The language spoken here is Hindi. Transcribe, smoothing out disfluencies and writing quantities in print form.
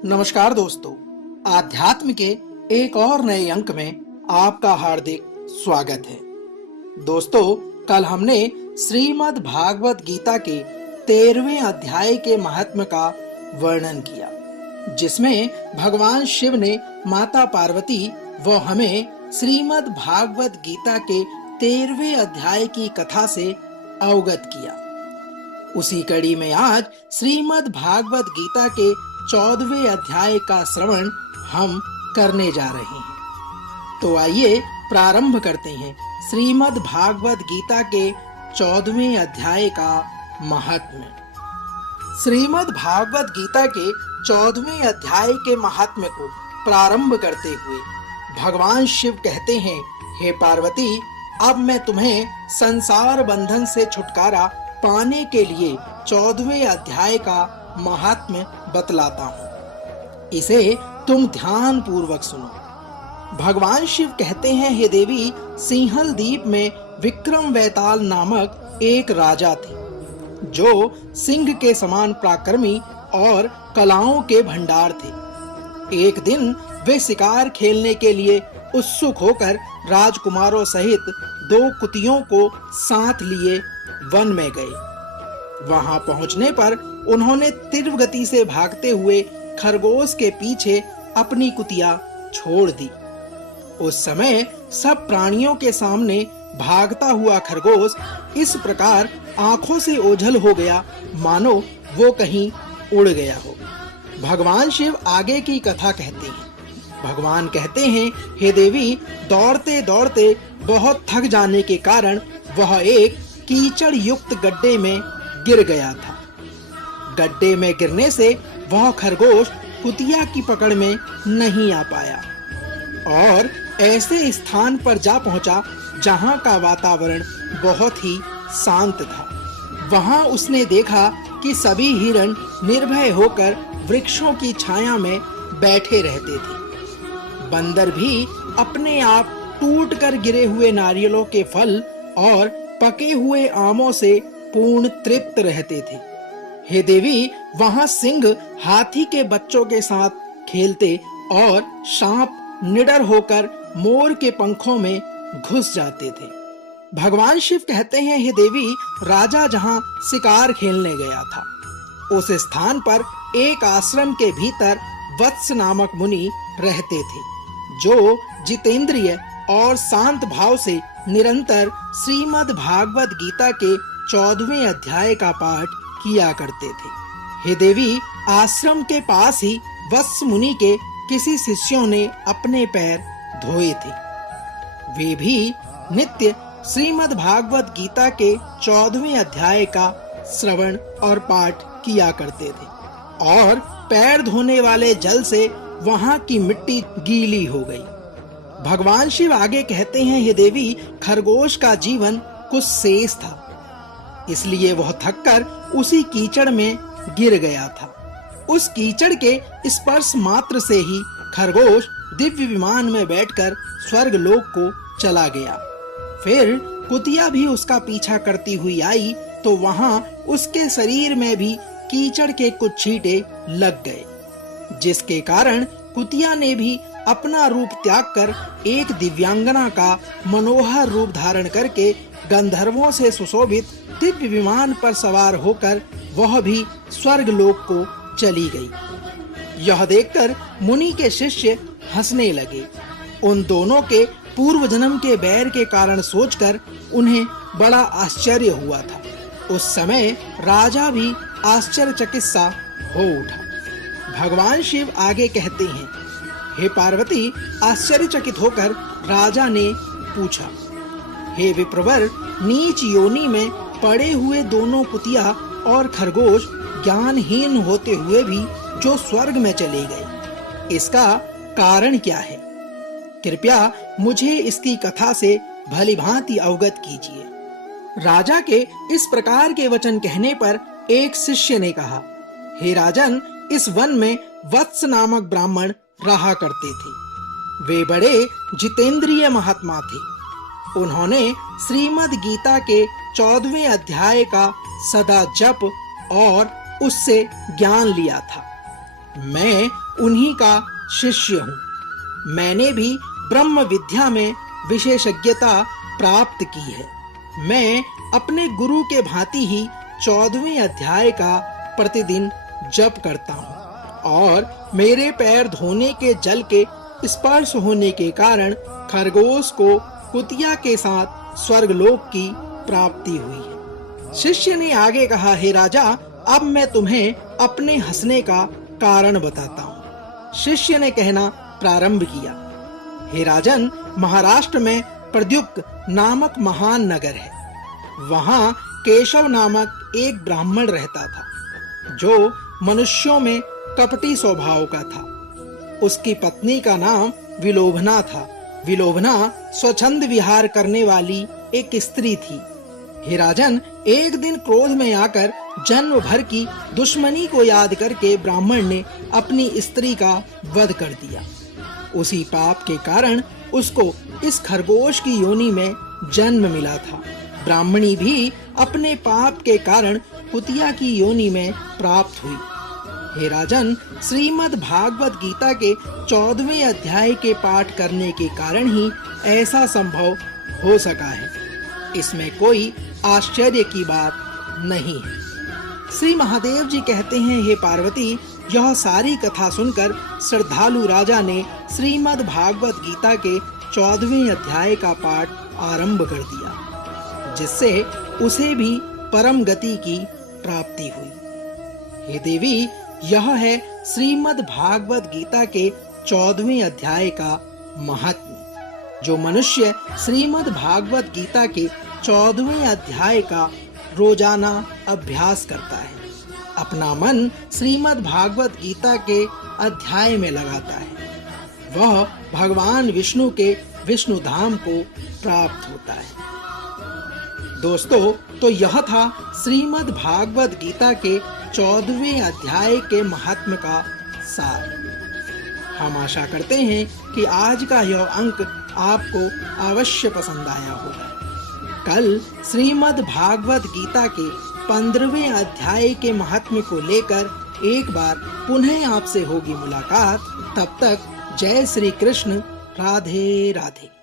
नमस्कार दोस्तों, आध्यात्म के एक और नए अंक में आपका हार्दिक स्वागत है। दोस्तों, कल हमने श्रीमद् भागवत गीता के 13वें अध्याय के महात्म्य का वर्णन किया, जिसमें भगवान शिव ने माता पार्वती व हमें श्रीमद् भागवत गीता के 13वें अध्याय की कथा से अवगत किया। उसी कड़ी में आज श्रीमद् भागवत गीता के 14वें अध्याय का श्रवण हम करने जा रहे हैं। तो आइए प्रारंभ करते हैं श्रीमद् भागवत गीता के 14वें अध्याय का महात्म्य। श्रीमद् भागवत गीता के 14वें अध्याय के महात्म्य को प्रारंभ करते हुए भगवान शिव कहते हैं, हे पार्वती, अब मैं तुम्हें संसार बंधन से छुटकारा पाने के लिए 14वें अध्याय का महात्म्य बतलाता हूँ। इसे तुम ध्यान पूर्वक सुनो। भगवान शिव कहते हैं, हे देवी, सिंहल द्वीप में विक्रम वेताल नामक एक राजा थे, जो सिंह के समान पराक्रमी और कलाओं के भंडार थे। एक दिन वे शिकार खेलने के लिए उत्सुक होकर राजकुमारों सहित 2 कुतियों को साथ लिए वन में गए। वहां पहुंचने पर उन्होंने तीव्र गति से भागते हुए खरगोश के पीछे अपनी कुतिया छोड़ दी। उस समय सब प्राणियों के सामने भागता हुआ खरगोश इस प्रकार आंखों से ओझल हो गया मानो वो कहीं उड़ गया हो। भगवान शिव आगे की कथा कहते हैं। भगवान कहते हैं, हे देवी, दौड़ते दौड़ते बहुत थक जाने के कारण वह एक कीचड़ युक्त गड्ढे में गिर गया था। गड्ढे में गिरने से वह खरगोश कुतिया की पकड़ में नहीं आ पाया और ऐसे स्थान पर जा पहुंचा जहां का वातावरण बहुत ही शांत था। वहां उसने देखा कि सभी हिरण निर्भय होकर वृक्षों की छाया में बैठे रहते थे। बंदर भी अपने आप टूटकर गिरे हुए नारियलों के फल और पके हुए आमों से पूर्ण तृप्त रहते थे। हे देवी, वहां सिंह हाथी के बच्चों के साथ खेलते और सांप निडर होकर मोर के पंखों में घुस जाते थे। भगवान शिव कहते हैं, हे देवी, राजा जहां शिकार खेलने गया था, उस स्थान पर एक आश्रम के भीतर वत्स नामक मुनि रहते थे, जो जितेंद्रिय और शांत भाव से निरंतर श्रीमद् भागवत गीता के 14वें अध्याय का पाठ किया करते थे। हे देवी, आश्रम के पास ही वत्स मुनि के किसी शिष्यों ने अपने पैर धोए थे। वे भी नित्य श्रीमद् भागवत गीता के 14वें अध्याय का श्रवण और पाठ किया करते थे और पैर धोने वाले जल से वहां की मिट्टी गीली हो गई। भगवान शिव आगे कहते हैं, हे देवी, खरगोश का जीवन कुछ शेष था, इसलिए वह थककर उसी कीचड़ में गिर गया था। उस कीचड़ के स्पर्श मात्र से ही खरगोश दिव्य विमान में बैठकर स्वर्ग लोक को चला गया। फिर कुतिया भी उसका पीछा करती हुई आई तो वहां उसके शरीर में भी कीचड़ के कुछ छींटे लग गए, जिसके कारण कुतिया ने भी अपना रूप त्याग कर एक दिव्यांगना का मनोहर रूप धारण करके गंधर्वों से सुशोभित दिव्य विमान पर सवार होकर वह भी स्वर्ग लोक को चली गई। यह देखकर मुनि के शिष्य हंसने लगे। उन दोनों के पूर्व जन्म के बैर के कारण सोचकर उन्हें बड़ा आश्चर्य हुआ था। उस समय राजा भी आश्चर्यचकित सा हो उठा। भगवान शिव आगे कहते हैं, हे पार्वती, आश्चर्यचकित होकर राजा ने पूछा, हे विप्रवर, नीच योनि में पड़े हुए दोनों कुतिया और खरगोश ज्ञानहीन होते हुए भी जो स्वर्ग में चले गए, इसका कारण क्या है? कृपया मुझे इसकी कथा से भलीभांति अवगत कीजिए। राजा के इस प्रकार के वचन कहने पर एक शिष्य ने कहा, हे राजन, इस वन में वत्स नामक ब्राह्मण रहा करते थे। वे बड़े जितेंद्रिय महात्मा थे। उन्होंने श्रीमद् गीता के 14वें अध्याय का सदा जप और उससे ज्ञान लिया था। मैं उन्हीं का शिष्य हूँ। मैंने भी ब्रह्म विद्या में विशेषज्ञता प्राप्त की है। मैं अपने गुरु के भांति ही 14वें अध्याय का प्रतिदिन जप करता हूँ और मेरे पैर धोने के जल के स्पर्श होने के कारण खरगोश को कुतिया के साथ स्वर्गलोक की प्राप्ति हुई है। शिष्य ने आगे कहा, हे राजा, अब मैं तुम्हें अपने हंसने का कारण बताता हूँ। शिष्य ने कहना प्रारंभ किया, हे राजन, महाराष्ट्र में प्रद्युक्त नामक महान नगर है। वहां केशव नामक एक ब्राह्मण रहता था जो मनुष्यों में कपटी स्वभाव का था। उसकी पत्नी का नाम विलोभना था। विलोभना स्वच्छंद विहार करने वाली एक स्त्री थी। हे राजन, एक दिन क्रोध में आकर जन्म भर की दुश्मनी को याद करके ब्राह्मण ने अपनी स्त्री का वध कर दिया। उसी पाप के कारण उसको इस खरगोश की योनि में जन्म मिला था। ब्राह्मणी भी अपने पाप के कारण कुतिया की योनि में प्राप्त हुई। हे राजन, श्रीमद् भागवत गीता के 14वें अध्याय के पाठ करने के कारण ही ऐसा संभव हो सका है। इसमें कोई आश्चर्य की बात नहीं है। श्री महादेव जी कहते हैं, हे पार्वती, यह सारी कथा सुनकर श्रद्धालु राजा ने श्रीमद् भागवत गीता के 14वें अध्याय का पाठ आरंभ कर दिया, जिससे उसे भी परम गति की प्राप्ति हुई। हे देवी, यह है श्रीमद् भागवत गीता के 14वें अध्याय का महात्म्य। जो मनुष्य श्रीमद् भागवत गीता के 14वें अध्याय का रोजाना अभ्यास करता है, अपना मन श्रीमद् भागवत गीता के अध्याय में लगाता है, वह भगवान विष्णु के विष्णु धाम को प्राप्त होता है। दोस्तों, तो यह था श्रीमद् भागवत गीता के 14वें अध्याय के महात्म्य का सार। हम आशा करते हैं कि आज का यह अंक आपको अवश्य पसंद आया होगा। कल श्रीमद् भागवत गीता के 15वें अध्याय के महात्म्य को लेकर एक बार पुनः आपसे होगी मुलाकात। तब तक जय श्री कृष्ण, राधे राधे।